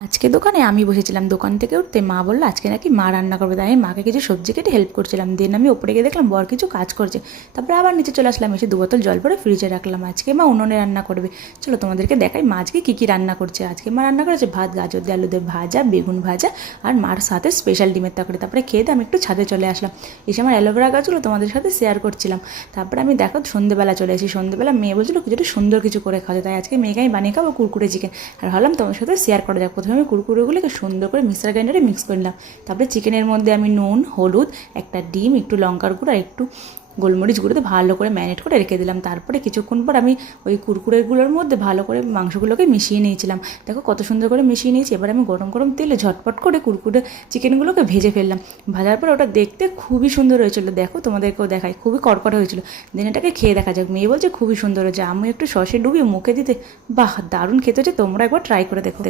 আজকে দোকানে আমি বসেছিলাম, দোকান থেকে উঠতে মা বললো আজকে নাকি মা রান্না করবে। তাই আমি মাকে কিছু সবজি কেটে হেল্প করছিলাম। দেন আমি ওপরে গিয়ে দেখলাম বর কিছু কাজ করছে। তারপরে আবার নিচে চলে আসলাম, এসে 2 বোতল জল ভরে ফ্রিজে রাখলাম। আজকে মা উনুনে রান্না করবে। চলো তোমাদেরকে দেখাই মা আজকে কী কী রান্না করছে। আজকে মা রান্না করেছে ভাত, গাজর দিয়ে আলু দিয়ে ভাজা, বেগুন ভাজা আর মার সাথে স্পেশাল ডিমের তরকারি। তারপরে খেয়ে দিয়ে আমি একটু ছাদে চলে আসলাম, এসে আমার অ্যালোভেরা গাছগুলো তোমাদের সাথে শেয়ার করছিলাম। তারপরে আমি দেখো সন্ধ্যেবেলা চলে এসেছি। সন্ধ্যেবেলা মেয়ে বলছিল কিছুটা সুন্দর কিছু করে খাওয়া, তাই আজকে মেয়েকে আমি বানিয়ে খাবো কুরকুরে চিকেন। আর ভাবলাম তোমার সাথে শেয়ার করা যাক। প্রথমে আমি কুরকুরেগুলোকে সুন্দর করে মিক্সার গ্রাইন্ডারে মিক্স করে নিলাম। তারপরে চিকেনের মধ্যে আমি নুন, হলুদ, একটা ডিম, একটু লঙ্কার গুঁড়ো আর একটু গোলমরিচ গুঁড়োতে ভালো করে ম্যারিনেট করে রেখে দিলাম। তারপরে কিছুক্ষণ পর আমি ওই কুরকুরেগুলোর মধ্যে ভালো করে মাংসগুলোকে মিশিয়ে নিয়েছিলাম। দেখো কত সুন্দর করে মিশিয়ে নিয়েছি। এবার আমি গরম গরম তেলে ঝটপট করে কুরকুরে চিকেনগুলোকে ভেজে ফেললাম। ভাজার পর ওটা দেখতে খুবই সুন্দর হয়েছিল। দেখো তোমাদেরকেও দেখাই, খুবই কড়কড়া হয়েছিল। দিন এটাকে খেয়ে দেখা যাক। মেয়ে বলছে খুবই সুন্দর হয়েছে। আমি একটু সসে ডুবিয়ে মুখে দিতে, বাহ দারুণ খেতে হচ্ছে। তোমরা একবার ট্রাই করে দেখো।